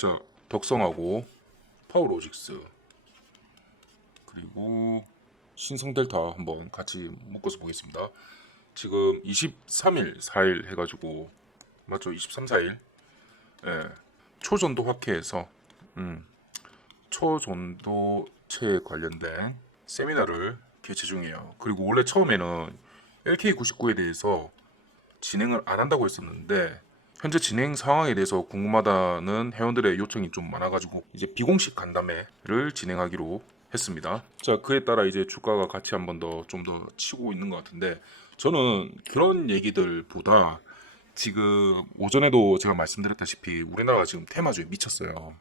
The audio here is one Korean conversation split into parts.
자, 덕성하고 파워로직스 그리고 신성델타 한번 같이 묶어서 보겠습니다. 지금 23일, 4일 해가지고 맞죠? 23, 4일 예, 초전도 학회에서 초전도체에 관련된 세미나를 개최 중이에요. 그리고 원래 처음에는 LK99에 대해서 진행을 안 한다고 했었는데 현재 진행 상황에 대해서 궁금하다는 회원들의 요청이 좀 많아가지고 이제 비공식 간담회를 진행하기로 했습니다. 자, 그에 따라 이제 주가가 같이 한 번 더 좀 더 치고 있는 것 같은데 저는 그런 얘기들보다 지금 오전에도 제가 말씀드렸다시피 우리나라가 지금 테마주에 미쳤어요.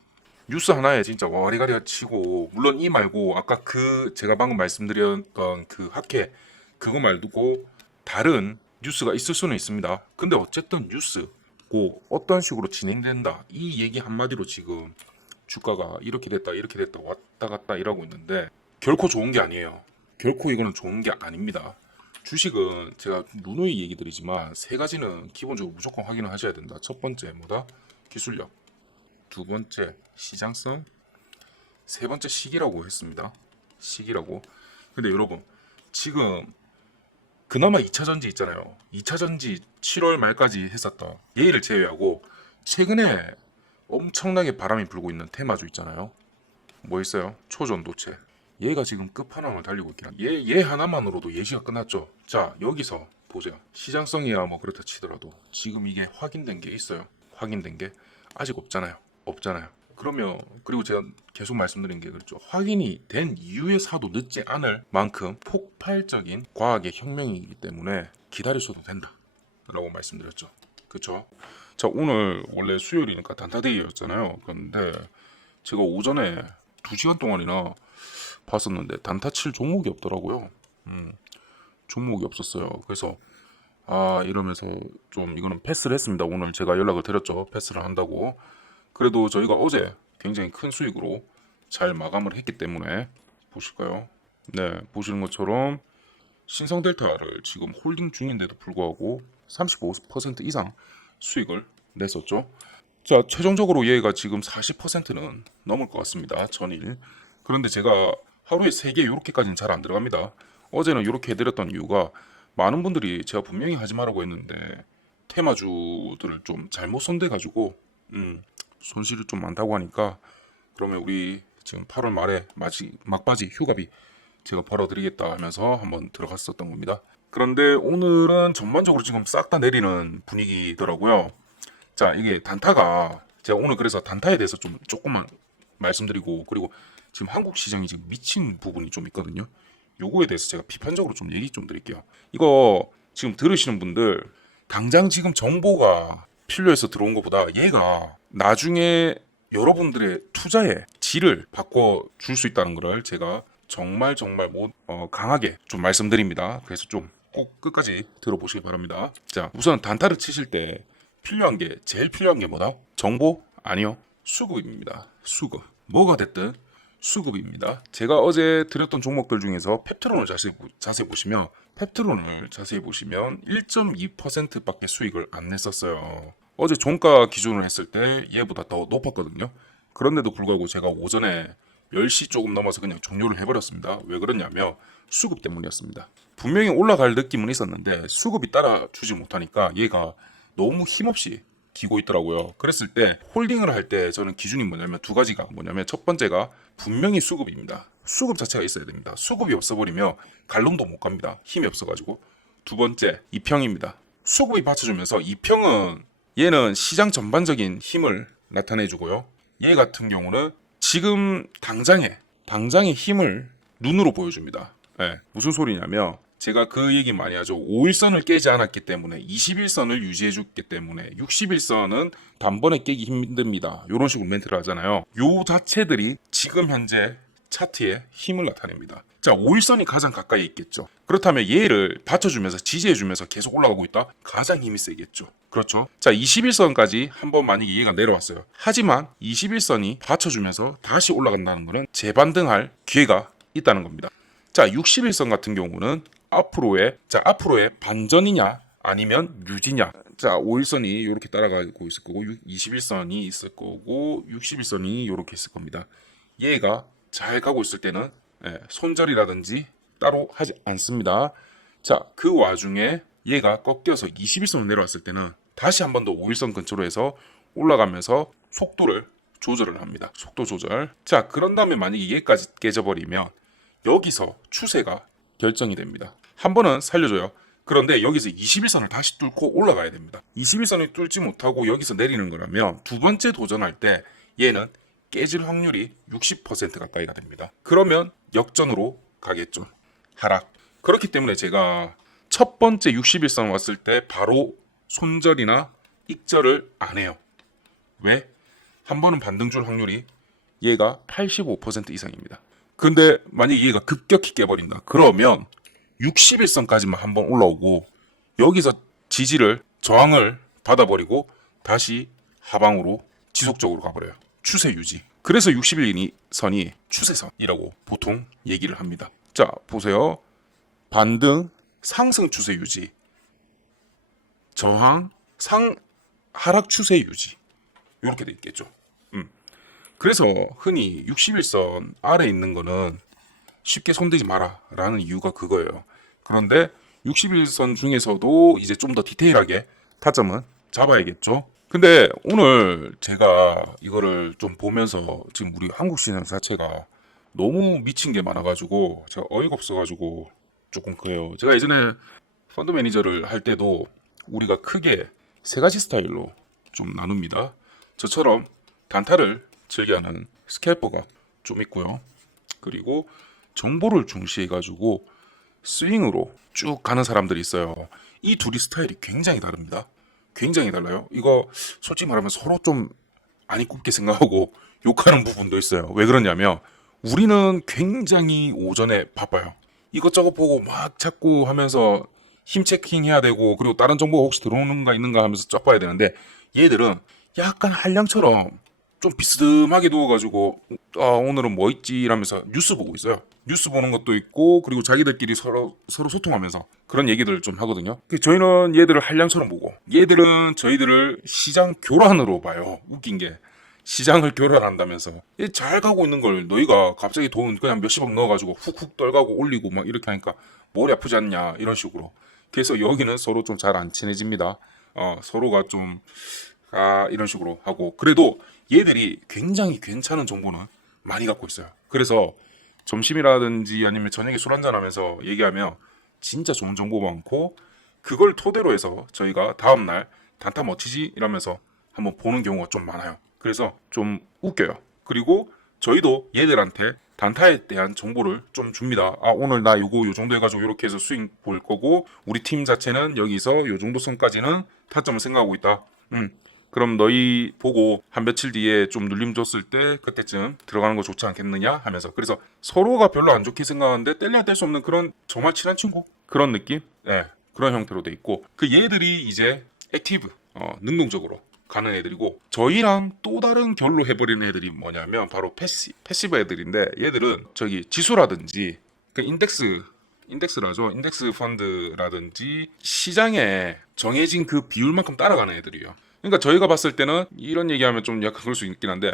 뉴스 하나에 진짜 와리가리가 치고 물론 이 말고 아까 그 제가 방금 말씀드렸던 그 학회 그거 말고 다른 뉴스가 있을 수는 있습니다. 근데 어쨌든 뉴스고 어떤 식으로 진행된다 이 얘기 한마디로 지금 주가가 이렇게 됐다 왔다 갔다 이러고 있는데 결코 좋은 게 아니에요. 결코 이거는 좋은 게 아닙니다. 주식은 제가 누누이 얘기 드리지만 세 가지는 기본적으로 무조건 확인을 하셔야 된다. 첫 번째 뭐다? 기술력. 두 번째 시장성. 세 번째 시기라고 했습니다. 시기라고. 근데 여러분 지금 그나마 2차 전지 있잖아요. 2차 전지 7월 말까지 했었던 얘를 제외하고 최근에 엄청나게 바람이 불고 있는 테마주 있잖아요. 뭐 있어요? 초전도체. 얘가 지금 끝판왕을 달리고 있긴 한데 얘 하나만으로도 예시가 끝났죠. 자, 여기서 보세요. 시장성이야 뭐 그렇다 치더라도 지금 이게 확인된 게 있어요. 확인된 게 아직 없잖아요. 그러면 그리고 제가 계속 말씀드린 게 그렇죠. 확인이 된 이후에 사도 늦지 않을 만큼 폭발적인 과학의 혁명이기 때문에 기다리셔도 된다 라고 말씀드렸죠. 그렇죠? 자, 오늘 원래 수요일이니까 단타데이였잖아요. 그런데 제가 오전에 2시간 동안이나 봤었는데 단타 칠 종목이 없더라고요. 종목이 없었어요. 그래서 이러면서 좀 이거는 패스를 했습니다. 오늘 제가 연락을 드렸죠. 패스를 한다고. 그래도 저희가 어제 굉장히 큰 수익으로 잘 마감을 했기 때문에 보실까요? 네, 보시는 것처럼 신성델타를 지금 홀딩 중인데도 불구하고 35% 이상 수익을 냈었죠. 자, 최종적으로 얘가 지금 40%는 넘을 것 같습니다. 전일. 그런데 제가 하루에 3개 이렇게까지는 잘 안 들어갑니다. 어제는 이렇게 해드렸던 이유가 많은 분들이 제가 분명히 하지 말라고 했는데 테마주들을 좀 잘못 손대가지고 손실이 좀 많다고 하니까 그러면 우리 지금 8월 말에 막바지 휴가비 제가 벌어드리겠다 하면서 한번 들어갔었던 겁니다. 그런데 오늘은 전반적으로 지금 싹 다 내리는 분위기더라고요. 자, 이게 단타가 제가 오늘 그래서 단타에 대해서 좀 조금만 말씀드리고 그리고 지금 한국 시장이 지금 미친 부분이 좀 있거든요. 요거에 대해서 제가 비판적으로 좀 얘기 좀 드릴게요. 이거 지금 들으시는 분들 당장 지금 정보가 필요해서 들어온 것보다 얘가 나중에 여러분들의 투자의 질을 바꿔줄 수 있다는 것을 제가 정말 강하게 좀 말씀드립니다. 그래서 좀 꼭 끝까지 들어보시기 바랍니다. 자, 우선 단타를 치실 때 제일 필요한 게 뭐다? 정보? 아니요. 수급입니다. 수급. 뭐가 됐든 수급입니다. 제가 어제 드렸던 종목들 중에서 펩트론을 자세히 보시면 1.2%밖에 수익을 안 냈었어요. 어제 종가 기준으로 했을 때 얘보다 더 높았거든요. 그런데도 불구하고 제가 오전에 10시 조금 넘어서 그냥 종료를 해버렸습니다. 왜 그러냐면 수급 때문이었습니다. 분명히 올라갈 느낌은 있었는데 수급이 따라주지 못하니까 얘가 너무 힘없이 기고 있더라고요. 그랬을 때 홀딩을 할 때 저는 기준이 뭐냐면 두 가지가 뭐냐면 첫 번째가 분명히 수급입니다. 수급 자체가 있어야 됩니다. 수급이 없어버리면 갈롱도 못 갑니다. 힘이 없어가지고. 두 번째 이평입니다. 수급이 받쳐주면서 이평은 얘는 시장 전반적인 힘을 나타내주고요. 얘 같은 경우는 지금 당장의 힘을 눈으로 보여줍니다. 네, 무슨 소리냐면 제가 그 얘기 많이 하죠. 5일선을 깨지 않았기 때문에 21선을 유지해줬기 때문에 61선은 단번에 깨기 힘듭니다. 이런 식으로 멘트를 하잖아요. 요 자체들이 지금 현재 차트에 힘을 나타냅니다. 자, 5일선이 가장 가까이 있겠죠. 그렇다면 얘를 받쳐주면서 지지해주면서 계속 올라가고 있다? 가장 힘이 세겠죠. 그렇죠. 자, 21선까지 한번 만약에 얘가 내려왔어요. 하지만 21선이 받쳐주면서 다시 올라간다는 것은 재반등할 기회가 있다는 겁니다. 자, 61선 같은 경우는 앞으로의 반전이냐 아니면 유지냐. 자, 5일선이 이렇게 따라가고 있을 거고 21선이 있을 거고 61선이 이렇게 있을 겁니다. 얘가 잘 가고 있을 때는 손절이라든지 따로 하지 않습니다. 자, 그 와중에 얘가 꺾여서 21선으로 내려왔을 때는 다시 한 번 더 5일선 근처로 해서 올라가면서 속도를 조절을 합니다. 속도 조절. 자, 그런 다음에 만약에 얘까지 깨져버리면 여기서 추세가 결정이 됩니다. 한 번은 살려줘요. 그런데 여기서 21선을 다시 뚫고 올라가야 됩니다. 21선을 뚫지 못하고 여기서 내리는 거라면 두 번째 도전할 때 얘는 깨질 확률이 60% 가까이가 됩니다. 그러면 역전으로 가겠죠. 하락. 그렇기 때문에 제가 첫 번째 61선 왔을 때 바로 손절이나 익절을 안 해요. 왜? 한 번은 반등 줄 확률이 얘가 85% 이상입니다. 근데 만약에 얘가 급격히 깨버린다. 그러면 61선까지만 한번 올라오고 여기서 지지를 저항을 받아버리고 다시 하방으로 지속적으로 가버려요. 추세 유지. 그래서 61선이 추세선이라고 보통 얘기를 합니다. 자, 보세요. 반등, 상승 추세 유지, 저항, 하락 추세 유지. 이렇게 돼 있겠죠. 그래서 흔히 61선 아래 있는 거는 쉽게 손대지 마라 라는 이유가 그거예요. 그런데 61선 중에서도 이제 좀 더 디테일하게 타점은 잡아야겠죠. 근데 오늘 제가 이거를 좀 보면서 지금 우리 한국 시장 자체가 너무 미친 게 많아가지고 제가 어이가 없어가지고 조금 그래요. 제가 예전에 펀드 매니저를 할 때도 우리가 크게 세 가지 스타일로 좀 나눕니다. 저처럼 단타를 즐겨하는 스캘퍼가 좀 있고요. 그리고 정보를 중시해가지고 스윙으로 쭉 가는 사람들이 있어요. 이 둘이 스타일이 굉장히 다릅니다. 굉장히 달라요. 이거 솔직히 말하면 서로 좀 안 이롭게 생각하고 욕하는 부분도 있어요. 왜 그러냐면 우리는 굉장히 오전에 바빠요. 이것저것 보고 막 찾고 하면서 힘 체킹해야 되고 그리고 다른 정보가 혹시 들어오는가 있는가 하면서 쫙 봐야 되는데 얘들은 약간 한량처럼 좀 비스듬하게 누워가지고 오늘은 뭐 있지 이러면서 뉴스 보고 있어요. 뉴스 보는 것도 있고 그리고 자기들끼리 서로 소통하면서 그런 얘기들을 좀 하거든요. 저희는 얘들을 한량처럼 보고 얘들은 저희들을 시장 교란으로 봐요. 웃긴 게 시장을 교란한다면서 잘 가고 있는 걸 너희가 갑자기 돈 그냥 몇십억 넣어가지고 훅훅 떨가고 올리고 막 이렇게 하니까 머리 아프지 않냐 이런 식으로. 그래서 여기는 서로 좀 잘 안 친해집니다. 서로가 좀 이런 식으로 하고 그래도 얘들이 굉장히 괜찮은 정보는 많이 갖고 있어요. 그래서 점심이라든지 아니면 저녁에 술 한잔 하면서 얘기하면 진짜 좋은 정보 많고 그걸 토대로 해서 저희가 다음날 단타 멋지지 이러면서 한번 보는 경우가 좀 많아요. 그래서 좀 웃겨요. 그리고 저희도 얘들한테 단타에 대한 정보를 좀 줍니다. 오늘 나 요거 요 정도 해가지고 이렇게 해서 스윙 볼 거고 우리 팀 자체는 여기서 요 정도 선까지는 타점을 생각하고 있다. 그럼 너희 보고 한 며칠 뒤에 좀 눌림 줬을 때 그때쯤 들어가는 거 좋지 않겠느냐 하면서 그래서 서로가 별로 안 좋게 생각하는데 뗄래야 뗄 수 없는 그런 정말 친한 친구 그런 느낌? 네, 그런 형태로 돼 있고 그 얘들이 이제 액티브 능동적으로 가는 애들이고 저희랑 또 다른 결로 해버리는 애들이 뭐냐면 바로 패시브 애들인데 얘들은 저기 지수라든지 그 인덱스라죠. 인덱스 펀드라든지 시장에 정해진 그 비율만큼 따라가는 애들이에요. 그러니까 저희가 봤을 때는 이런 얘기하면 좀 약간 그럴 수 있긴 한데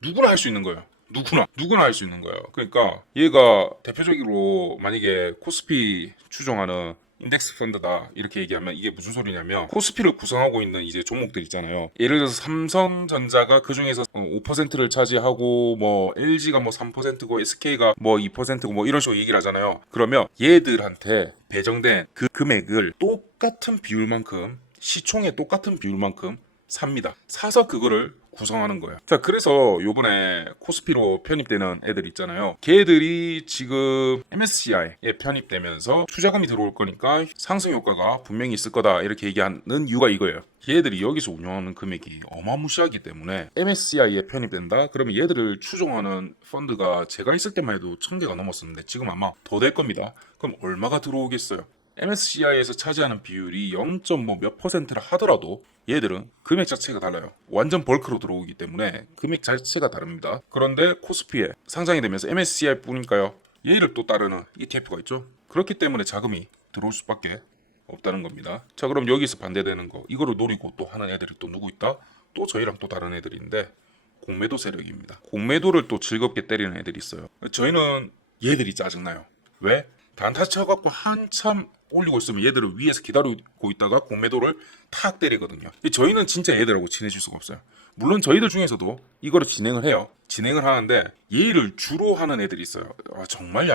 누구나 할 수 있는 거예요. 누구나 할 수 있는 거예요. 그러니까 얘가 대표적으로 만약에 코스피 추종하는 인덱스 펀드다 이렇게 얘기하면 이게 무슨 소리냐면 코스피를 구성하고 있는 이제 종목들 있잖아요. 예를 들어서 삼성전자가 그 중에서 5%를 차지하고 뭐 LG가 뭐 3%고 SK가 뭐 2%고 뭐 이런 식으로 얘기를 하잖아요. 그러면 얘들한테 배정된 그 금액을 똑같은 비율만큼 시총의 똑같은 비율만큼 삽니다. 사서 그거를 구성하는 거예요. 자, 그래서 요번에 코스피로 편입되는 애들 있잖아요. 걔들이 지금 MSCI에 편입되면서 투자금이 들어올 거니까 상승 효과가 분명히 있을 거다 이렇게 얘기하는 이유가 이거예요. 얘들이 여기서 운영하는 금액이 어마무시하기 때문에 MSCI에 편입된다? 그러면 얘들을 추종하는 펀드가 제가 있을 때만 해도 1000개가 넘었었는데 지금 아마 더 될 겁니다. 그럼 얼마가 들어오겠어요? MSCI에서 차지하는 비율이 0. 몇 %를 하더라도 얘들은 금액 자체가 달라요. 완전 벌크로 들어오기 때문에 금액 자체가 다릅니다. 그런데 코스피에 상장이 되면서 MSCI 뿐일까요? 얘를 또 따르는 ETF가 있죠. 그렇기 때문에 자금이 들어올 수밖에 없다는 겁니다. 자, 그럼 여기서 반대되는 거, 이거를 노리고 또 하는 애들이 또 누구 있다? 또 저희랑 또 다른 애들인데 공매도 세력입니다. 공매도를 또 즐겁게 때리는 애들이 있어요. 저희는 얘들이 짜증나요. 왜? 단타 쳐갖고 한참 올리고 있으면 얘들은 위에서 기다리고 있다가 공매도를 탁 때리거든요. 저희는 진짜 얘들하고 친해질 수가 없어요. 물론 저희들 중에서도 이거를 진행을 해요. 진행을 하는데 얘를 주로 하는 애들이 있어요. 정말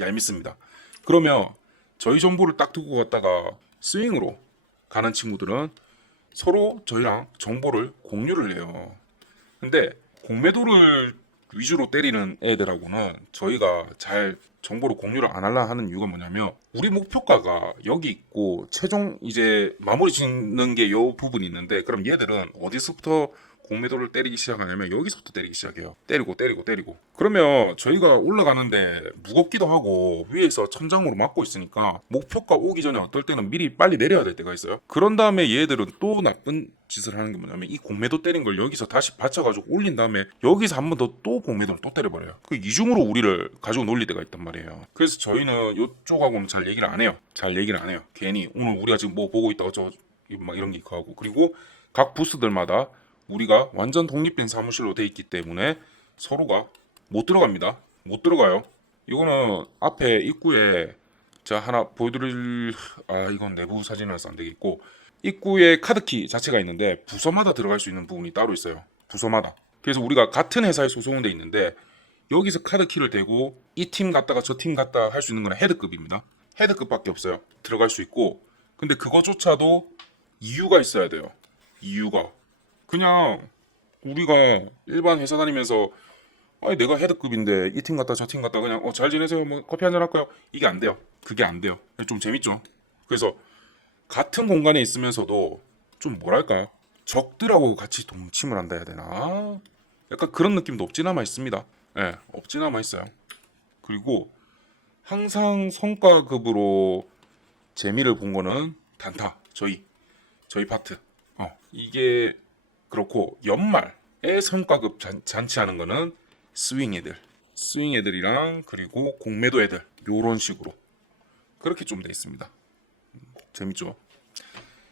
얄밉습니다. 그러면 저희 정보를 딱 두고 갔다가 스윙으로 가는 친구들은 서로 저희랑 정보를 공유를 해요. 근데 공매도를 위주로 때리는 애들하고는 저희가 잘 정보를 공유를 안 하려 하는 이유가 뭐냐면 우리 목표가가 여기 있고 최종 이제 마무리 짓는 게 요 부분이 있는데 그럼 얘들은 어디서부터 공매도를 때리기 시작하냐면 여기서부터 때리기 시작해요. 때리고 그러면 저희가 올라가는데 무겁기도 하고 위에서 천장으로 막고 있으니까 목표가 오기 전에 어떨 때는 미리 빨리 내려야 될 때가 있어요. 그런 다음에 얘들은 또 나쁜 짓을 하는 게 뭐냐면 이 공매도 때린 걸 여기서 다시 받쳐가지고 올린 다음에 여기서 한 번 더 또 공매도를 또 때려버려요. 그 이중으로 우리를 가지고 놀릴 때가 있단 말이에요. 그래서 저희는 이쪽하고는 잘 얘기를 안 해요. 괜히 오늘 우리가 지금 뭐 보고 있다고 막 이런 게 있고 하고. 그리고 각 부스들마다 우리가 완전 독립된 사무실로 돼 있기 때문에 서로가 못 들어갑니다. 못 들어가요. 이거는 앞에 입구에 제가 하나 보여드릴 이건 내부 사진이라서 안 되겠고 입구에 카드키 자체가 있는데 부서마다 들어갈 수 있는 부분이 따로 있어요. 부서마다. 그래서 우리가 같은 회사에 소속은 돼 있는데 여기서 카드키를 대고 이 팀 갔다가 저 팀 갔다 할 수 있는 건 헤드급입니다. 헤드급밖에 없어요. 들어갈 수 있고 근데 그거조차도 이유가 있어야 돼요. 이유가 그냥 우리가 일반 회사 다니면서 내가 헤드급인데 이 팀 갔다 저 팀 갔다 그냥 잘 지내세요 뭐 커피 한잔 할까요? 이게 안 돼요. 그게 안 돼요. 좀 재밌죠. 그래서 같은 공간에 있으면서도 좀 뭐랄까 적들하고 같이 동침을 한다 해야 되나? 약간 그런 느낌도 없지않아 있습니다. 예, 없지않아 있어요. 그리고 항상 성과급으로 재미를 본 거는 단타 저희 파트. 이게 그렇고 연말에 성과급 잔치하는 거는 스윙 애들이랑 그리고 공매도 애들 요런 식으로 그렇게 좀 돼 있습니다. 재밌죠?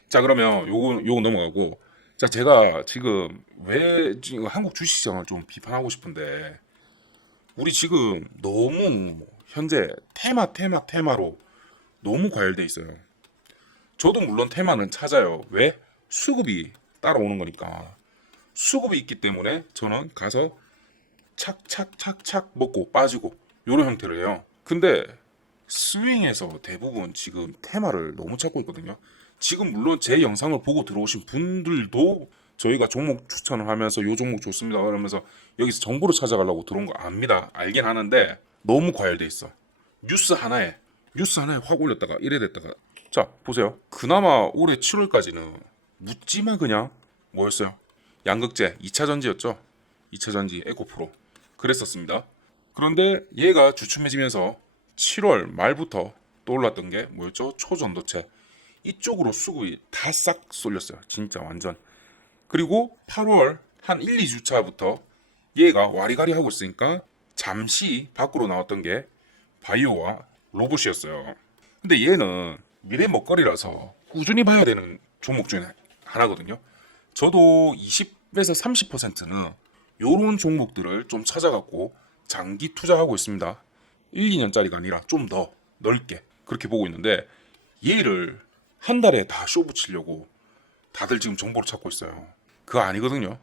자, 그러면 요거 넘어가고 자, 제가 지금 왜 지금 한국 주식시장을 좀 비판하고 싶은데 우리 지금 너무 현재 테마로 너무 과열돼 있어요. 저도 물론 테마는 찾아요. 왜? 수급이 따라오는 거니까. 수급이 있기 때문에 저는 가서 착착착착 먹고 빠지고 요런 형태를 해요. 근데 스윙에서 대부분 지금 테마를 너무 찾고 있거든요. 지금 물론 제 영상을 보고 들어오신 분들도 저희가 종목 추천을 하면서 요 종목 좋습니다 그러면서 여기서 정보를 찾아가려고 들어온 거 압니다. 알긴 하는데 너무 과열돼 있어. 뉴스 하나에 확 올렸다가 이래 됐다가 자 보세요. 그나마 올해 7월까지는 묻지마 그냥 뭐였어요? 양극재 2차 전지였죠. 2차 전지 에코프로 그랬었습니다. 그런데 얘가 주춤해지면서 7월 말부터 떠올랐던 게 뭐였죠? 초전도체 이쪽으로 수급이 다 싹 쏠렸어요. 진짜 완전. 그리고 8월 한 1, 2주차부터 얘가 와리가리 하고 있으니까 잠시 밖으로 나왔던 게 바이오와 로봇이었어요. 근데 얘는 미래 먹거리라서 꾸준히 봐야 되는 종목 중에 하나거든요. 저도 20에서 30%는 요런 종목들을 좀 찾아갖고 장기 투자하고 있습니다. 1, 2년짜리가 아니라 좀 더 넓게 그렇게 보고 있는데 얘를 한 달에 다 쇼 붙이려고 다들 지금 정보를 찾고 있어요. 그거 아니거든요.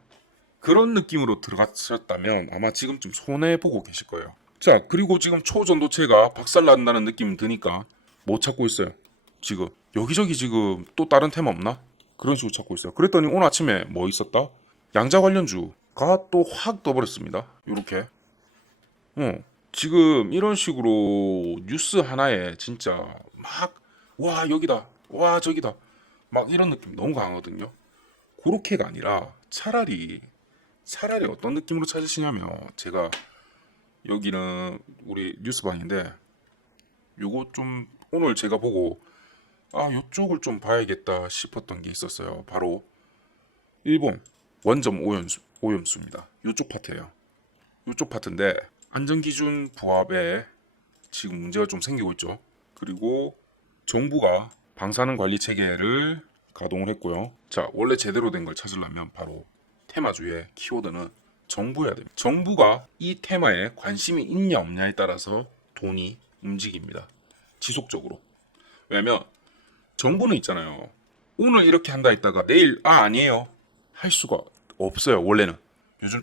그런 느낌으로 들어갔었다면 아마 지금쯤 손해보고 계실 거예요. 자, 그리고 지금 초전도체가 박살난다는 느낌이 드니까 못 찾고 있어요. 지금 여기저기 지금 또 다른 테마 없나? 그런 식으로 찾고 있어요. 그랬더니 오늘 아침에 뭐 있었다? 양자 관련주가 또 확 떠버렸습니다. 요렇게 지금 이런 식으로 뉴스 하나에 진짜 막 와 여기다 와 저기다 막 이런 느낌 너무 강하거든요. 그렇게가 아니라 차라리 어떤 느낌으로 찾으시냐면 제가 여기는 우리 뉴스방인데 요거 좀 오늘 제가 보고 요쪽을 좀 봐야겠다 싶었던 게 있었어요. 바로 일본 원점 오염수입니다. 요쪽 파트예요. 요쪽 파트인데 안전기준 부합에 지금 문제가 좀 생기고 있죠. 그리고 정부가 방사능 관리 체계를 가동을 했고요. 자, 원래 제대로 된 걸 찾으려면 바로 테마주의 키워드는 정부여야 됩니다. 정부가 이 테마에 관심이 있냐 없냐에 따라서 돈이 움직입니다. 지속적으로. 왜냐면 정부는 있잖아요. 오늘 이렇게 한다 했다가 내일 아니에요 할 수가 없어요. 원래는. 요즘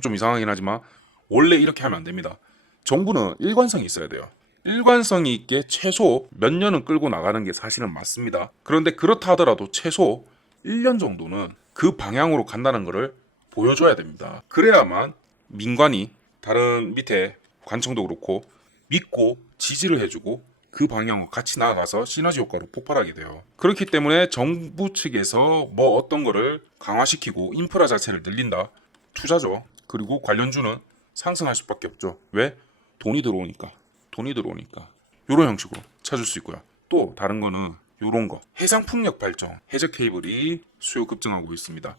좀 이상하긴 하지만 원래 이렇게 하면 안 됩니다. 정부는 일관성이 있어야 돼요. 일관성이 있게 최소 몇 년은 끌고 나가는 게 사실은 맞습니다. 그런데 그렇다 하더라도 최소 1년 정도는 그 방향으로 간다는 것을 보여줘야 됩니다. 그래야만 민관이 다른 밑에 관청도 그렇고 믿고 지지를 해주고 그 방향으로 같이 나아가서 시너지 효과로 폭발하게 돼요. 그렇기 때문에 정부 측에서 뭐 어떤 거를 강화시키고 인프라 자체를 늘린다. 투자죠. 그리고 관련주는 상승할 수밖에 없죠. 왜? 돈이 들어오니까. 이런 형식으로 찾을 수 있고요. 또 다른 거는 요런 거. 해상풍력 발전, 해저 케이블이 수요 급증하고 있습니다.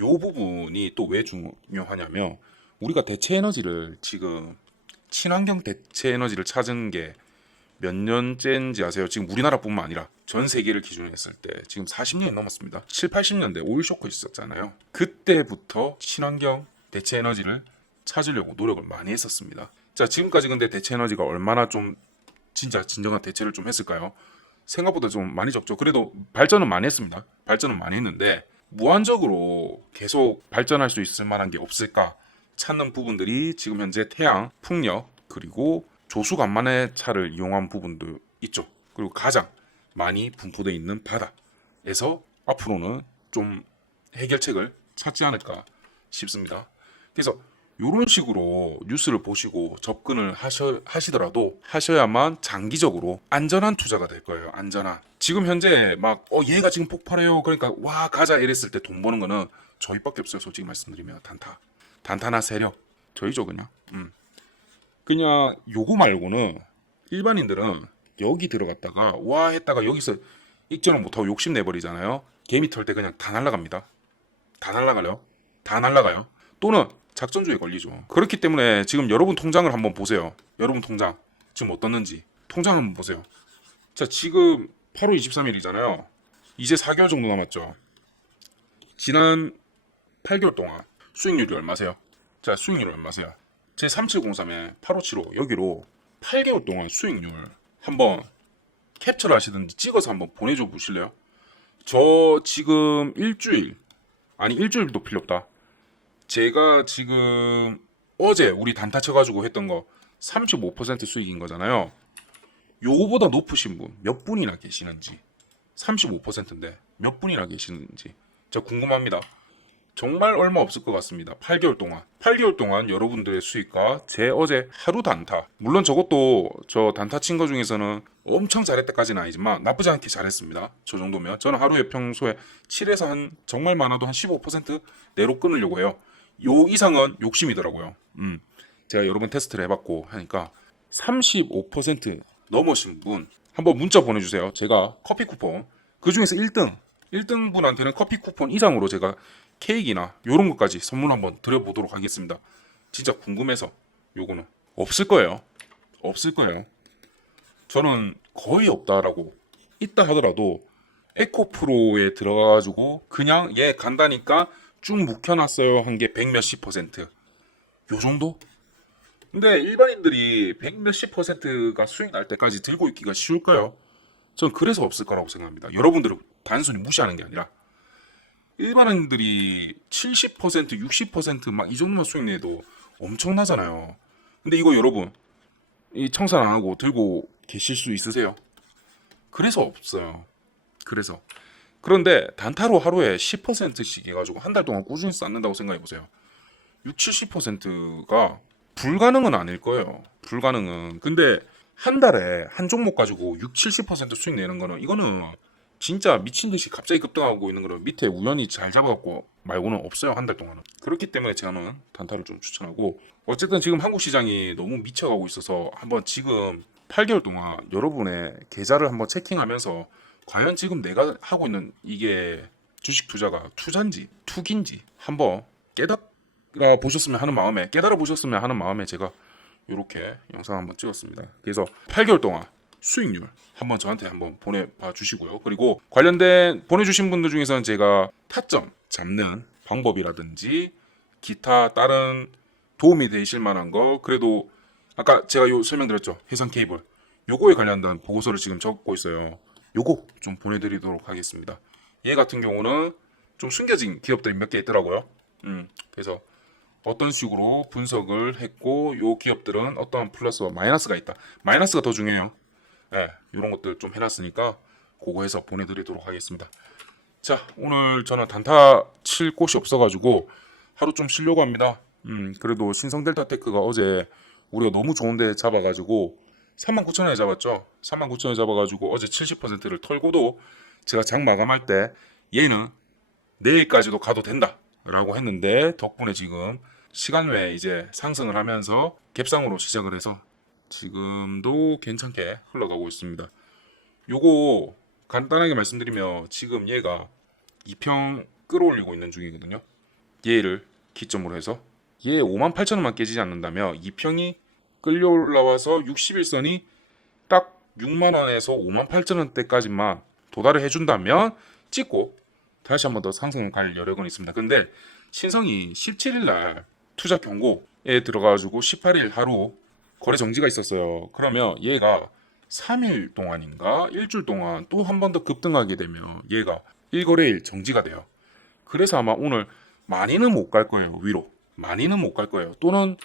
요 부분이 또 왜 중요하냐면 우리가 대체 에너지를 지금 친환경 대체 에너지를 찾은 게 몇 년째인지 아세요? 지금 우리나라뿐만 아니라 전 세계를 기준으로 했을 때 지금 40년이 넘었습니다. 7, 80년대 오일 쇼크 있었잖아요. 그때부터 친환경 대체 에너지를 찾으려고 노력을 많이 했었습니다. 자, 지금까지 근데 대체 에너지가 얼마나 좀 진짜 진정한 대체를 좀 했을까요? 생각보다 좀 많이 적죠. 그래도 발전은 많이 했습니다. 발전은 많이 했는데 무한적으로 계속 발전할 수 있을 만한 게 없을까 찾는 부분들이 지금 현재 태양, 풍력, 그리고 조수간만의 차를 이용한 부분도 있죠. 그리고 가장 많이 분포되어 있는 바다에서 앞으로는 좀 해결책을 찾지 않을까 싶습니다. 그래서 이런 식으로 뉴스를 보시고 접근을 하시더라도 하셔야만 장기적으로 안전한 투자가 될 거예요. 안전한. 지금 현재 막 얘가 지금 폭발해요. 그러니까 와 가자 이랬을 때 돈 버는 거는 저희밖에 없어요. 솔직히 말씀드리면 단타나 세력 저희죠 그냥. 그냥 요거 말고는 일반인들은 여기 들어갔다가 와 했다가 여기서 익전을 못하고 욕심내버리잖아요. 개미 털 때 그냥 다 날아갑니다. 다 날아가요. 또는 작전주에 걸리죠. 그렇기 때문에 지금 여러분 통장을 한번 보세요. 여러분 통장 지금 어떻는지 통장 한번 보세요. 자, 지금 8월 23일이잖아요. 이제 4개월 정도 남았죠. 지난 8개월 동안 수익률이 얼마세요? 자, 수익률이 얼마세요? 제 3703에 8575 여기로 8개월 동안 수익률 한번 캡처를 하시든지 찍어서 한번 보내줘 보실래요? 저 지금 일주일도 필요 없다. 제가 지금 어제 우리 단타 쳐가지고 했던 거 35% 수익인 거잖아요. 요거보다 높으신 분 몇 분이나 계시는지 35%인데 몇 분이나 계시는지 제가 궁금합니다. 정말 얼마 없을 것 같습니다. 8개월 동안 여러분들의 수익과 제 어제 하루 단타, 물론 저것도 저 단타 친 거 중에서는 엄청 잘했다까지는 아니지만 나쁘지 않게 잘했습니다. 저 정도면 저는 하루에 평소에 7에서 한 정말 많아도 한 15% 내로 끊으려고 해요. 요 이상은 욕심이더라고요. 제가 여러 번 테스트를 해봤고 하니까 35% 넘으신 분 한번 문자 보내주세요. 제가 커피 쿠폰 그 중에서 1등 분한테는 커피 쿠폰 이상으로 제가 케이크나 요런 것까지 선물 한번 드려보도록 하겠습니다. 진짜 궁금해서 요거는 없을 거예요. 저는 거의 없다라고 있다 하더라도 에코프로에 들어가가지고 그냥 얘 간다니까 쭉 묵혀놨어요 한 게 100 몇십 %. 요 정도? 근데 일반인들이 100 몇십 %가 수익 날 때까지 들고 있기가 쉬울까요? 전 그래서 없을 거라고 생각합니다. 여러분들은 단순히 무시하는 게 아니라 일반인들이 70%, 60% 이 정도만 수익 내도 엄청나잖아요. 근데 이거 여러분 이 청산 안 하고 들고 계실 수 있으세요? 그래서 없어요. 그런데 단타로 하루에 10%씩 해가지고 한 달 동안 꾸준히 쌓는다고 생각해 보세요. 6, 70%가 불가능은 아닐 거예요. 근데 한 달에 한 종목 가지고 6, 70% 수익 내는 거는 이거는 진짜 미친 듯이 갑자기 급등하고 있는 거를 밑에 우연히 잘 잡아갖고 말고는 없어요. 한 달 동안은. 그렇기 때문에 저는 단타를 좀 추천하고 어쨌든 지금 한국 시장이 너무 미쳐가고 있어서 한번 지금 8개월 동안 여러분의 계좌를 한번 체킹하면서 과연 지금 내가 하고 있는 이게 주식 투자가 투자인지 투기인지 한번 깨달아 보셨으면 하는 마음에 제가 이렇게 영상 한번 찍었습니다. 그래서 8개월 동안 수익률 한번 저한테 한번 보내봐 주시고요. 그리고 관련된 보내주신 분들 중에서는 제가 타점 잡는 방법이라든지 기타 다른 도움이 되실 만한 거, 그래도 아까 제가 요 설명드렸죠, 해상 케이블, 요거에 관련된 보고서를 지금 적고 있어요. 요거 좀 보내드리도록 하겠습니다. 얘 같은 경우는 좀 숨겨진 기업들이 몇 개 있더라고요. 그래서 어떤 식으로 분석을 했고, 요 기업들은 어떠한 플러스와 마이너스가 있다. 마이너스가 더 중요해요. 네, 이런 것들 좀 해놨으니까 그거 해서 보내드리도록 하겠습니다. 자, 오늘 저는 단타 칠 곳이 없어가지고 하루 좀 쉬려고 합니다. 그래도 신성델타테크가 어제 우리가 너무 좋은데 잡아가지고 39,000원에 잡았죠. 39,000원에 잡아가지고 어제 70%를 털고도 제가 장 마감할 때 얘는 내일까지도 가도 된다 라고 했는데, 덕분에 지금 시간 외에 이제 상승을 하면서 갭상으로 시작을 해서 지금도 괜찮게 흘러가고 있습니다. 요거 간단하게 말씀드리면 지금 얘가 2평 끌어올리고 있는 중이거든요. 얘를 기점으로 해서 얘 58,000원만 깨지지 않는다면 2평이 끌려 올라와서 61선이 딱 6만원에서 58,000원대까지만 도달을 해준다면 찍고 다시 한 번 더 상승을 갈 여력은 있습니다. 근데 신성이 17일날 투자 경고에 들어가가지고 18일 하루 거래 정지가 있었어요. 그러면 얘가 3일 동안인가 일주일 동안 또 한 번 더 급등하게 되면 얘가 1거래일 정지가 돼요. 그래서 아마 오늘 많이는 못 갈 거예요. 위로 많이는 못 갈 거예요. 또는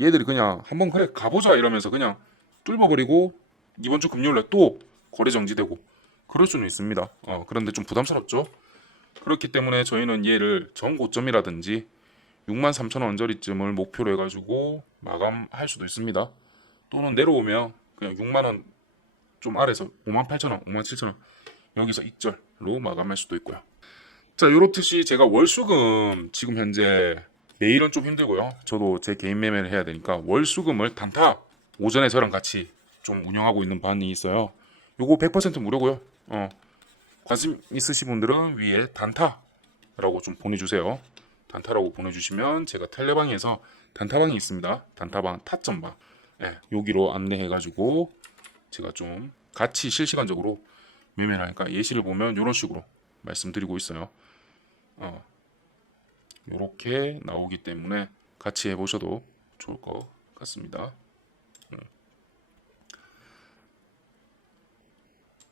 얘들이 그냥 한번 그래 가보자 이러면서 그냥 뚫어버리고 이번 주 금요일에 또 거래 정지되고 그럴 수는 있습니다. 그런데 좀 부담스럽죠. 그렇기 때문에 저희는 얘를 전고점이라든지 63,000원 언저리쯤을 목표로 해가지고 마감할 수도 있습니다. 또는 내려오면 그냥 6만원 좀 아래서 58,000원, 57,000원 여기서 익절로 마감할 수도 있고요. 자, 요렇듯이 제가 월수금 지금 현재 매일은 좀 힘들고요. 저도 제 개인 매매를 해야 되니까 월수금을 단타 오전에 저랑 같이 좀 운영하고 있는 반이 있어요. 요거 100% 무료고요. 관심 있으신 분들은 위에 단타라고 좀 보내주세요. 단타라고 보내주시면 제가 텔레방에서 단타방이 있습니다. 단타방 타점방, 여기로 안내해가지고 제가 좀 같이 실시간적으로 매매를 하니까 예시를 보면 이런 식으로 말씀드리고 있어요. 이렇게 나오기 때문에 같이 해보셔도 좋을 것 같습니다.